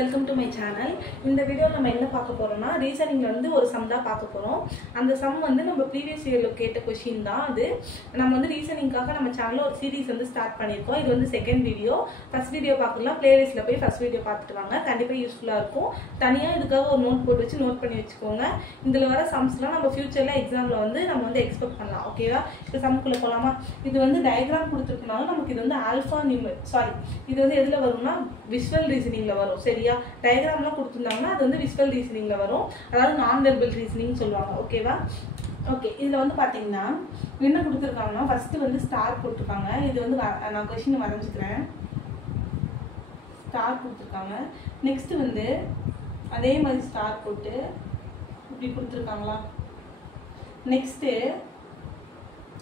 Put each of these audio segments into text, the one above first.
welcome to my channel. இந்த வீடியோல நம்ம என்ன பார்க்க போறோம்னா ரீசனிங்ல வந்து ஒரு சம் தான் பார்க்க போறோம். அந்த சம் வந்து நம்ம previous yearல கேட்ட क्वेश्चन தான் அது. நம்ம வந்து ரீசனிங்காக நம்ம சேனல்ல ஒரு சீரிஸ் வந்து ஸ்டார்ட் பண்ணிருக்கோம். இது வந்து செகண்ட் வீடியோ. ஃபர்ஸ்ட் வீடியோ பார்க்கலாம். பிளேலிஸ்ட்ல போய் ஃபர்ஸ்ட் வீடியோ பார்த்துட்டு வாங்க. கண்டிப்பா யூஸ்ஃபுல்லா இருக்கும். தனியா இதுக்காக ஒரு நோட் போட்டு வச்சு நோட் பண்ணி வச்சுக்கோங்க. இதுல வர சம்ஸ்லாம் நம்ம ஃபியூச்சர்ல எக்ஸாம்ல வந்து நம்ம வந்து எக்ஸ்பெக்ட் பண்ணலாம். ஓகேவா? இப்போ சம்க்குள்ள போலாமா? இது வந்து டயகிராம் கொடுத்திருக்கனால நமக்கு இது வந்து ஆல்பா இது வந்து எதுல வரும்னா விஷுவல் ரீசனிங்ல வரும். சரியா? டயகிராம்லாம் கொடுத்திருந்தாங்கன்னா அது வந்து விஷுவல் ரீசனிங்ல வரும். அதாவது நான் வெர்பல் ரீசனிங் சொல்லுவாங்க. ஓகேவா? ஓகே, இதுல வந்து பாத்தீங்கன்னா என்ன கொடுத்திருக்காங்கன்னா ஃபர்ஸ்ட் வந்து ஸ்டார் போட்டிருக்காங்க. இது வந்து நான் क्वेश्चन வரைஞ்சுக்கிறேன். ஸ்டார் கொடுத்திருக்காங்க. நெக்ஸ்ட் வந்து அதே மாதிரி ஸ்டார் போட்டு இப்படி கொடுத்திருக்காங்களா? நெக்ஸ்ட்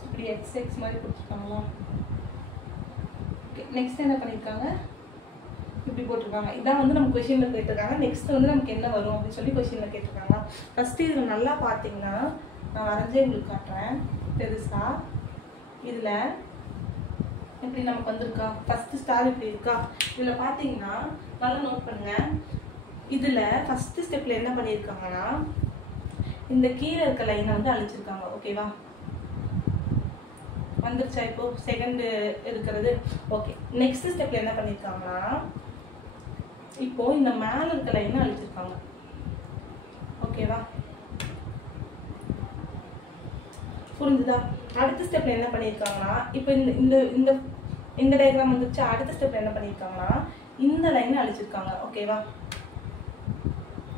இப்படி xx மாதிரி கொடுத்திருக்காங்களா? ஓகே, நெக்ஸ்ட் என்ன பண்ணிருக்காங்க? இப்படி போட்டிருக்காங்க. இதான் வந்து நம்ம क्वेश्चनல கேட்டிருக்காங்க. நெக்ஸ்ட் வந்து நமக்கு என்ன வரும் அப்படி சொல்லி क्वेश्चनல கேட்டிருக்காங்க. ஃபர்ஸ்ட் இதுல நல்லா பாத்தீங்கன்னா நான் வரைஞ்சே உங்களுக்கு காட்டுறேன். பெருசா இதுல இப்படி நமக்கு வந்திருக்கா? ஃபர்ஸ்ட் ஸ்டார் இப்படி இருக்கா? இதுல பாத்தீங்கன்னா நல்லா நோட் பண்ணுங்க. இதுல ஃபர்ஸ்ட் ஸ்டெப்ல என்ன பண்ணிருக்காங்கன்னா இந்த கீழே இருக்க லைனை வந்து அழிச்சிருக்காங்க. ஓகேவா? வந்துருச்சா? இப்போ செகண்ட் இருக்கிறது. ஓகே, நெக்ஸ்ட் ஸ்டெப்ல என்ன பண்ணிருக்காங்கன்னா இப்போ இந்த மேல இருக்க லைனை அழிச்சிருக்காங்க. ஓகேவா? புரிஞ்சுதா? அடுத்த ஸ்டெப்ல என்ன பண்ணிருக்காங்கன்னா இப்போ இந்த இந்த இந்த டயகிராம் வந்துச்சு. அடுத்த ஸ்டெப்ல என்ன பண்ணிருக்காங்கன்னா இந்த லைனை அழிச்சிருக்காங்க. ஓகேவா?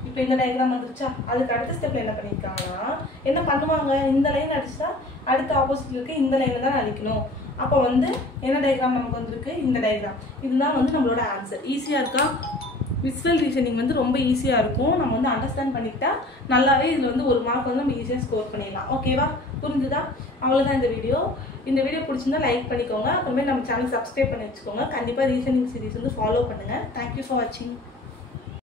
இப்போ இந்த டயகிராம் வந்துருச்சா? அதுக்கு அடுத்த ஸ்டெப்ல என்ன பண்ணிருக்காங்கன்னா என்ன பண்ணுவாங்க? இந்த லைன் அடிச்சா அடுத்த ஆப்போசிட்ல இருக்க இந்த லைனை தான் அழிக்கணும். அப்போ வந்து என்ன டயகிராம் நமக்கு வந்திருக்கு? இந்த டயகிராம். இதுதான் வந்து நம்மளோட ஆன்சர். ஈஸியா இருக்கா? விஷுவல் ரீசனிங் வந்து ரொம்ப ஈஸியா இருக்கும். நம்ம வந்து அண்டர்ஸ்டாண்ட் பண்ணிக்கிட்டா நல்லாவே இதுல வந்து ஒரு மார்க் வந்து நம்ம ஈஸியா ஸ்கோர் பண்ணிடலாம். ஓகேவா? புரிஞ்சுதா? அவ்வளவுதான் இந்த வீடியோ. இந்த வீடியோ பிடிச்சிருந்தா லைக் பண்ணிக்கோங்க. அப்புறமே நம்ம சேனல் சப்ஸ்கிரைப் பண்ணி வச்சுக்கோங்க. கண்டிப்பா ரீசனிங் சீரிஸ் வந்து ஃபாலோ பண்ணுங்க. தேங்க்யூ ஃபார் வாட்சிங்.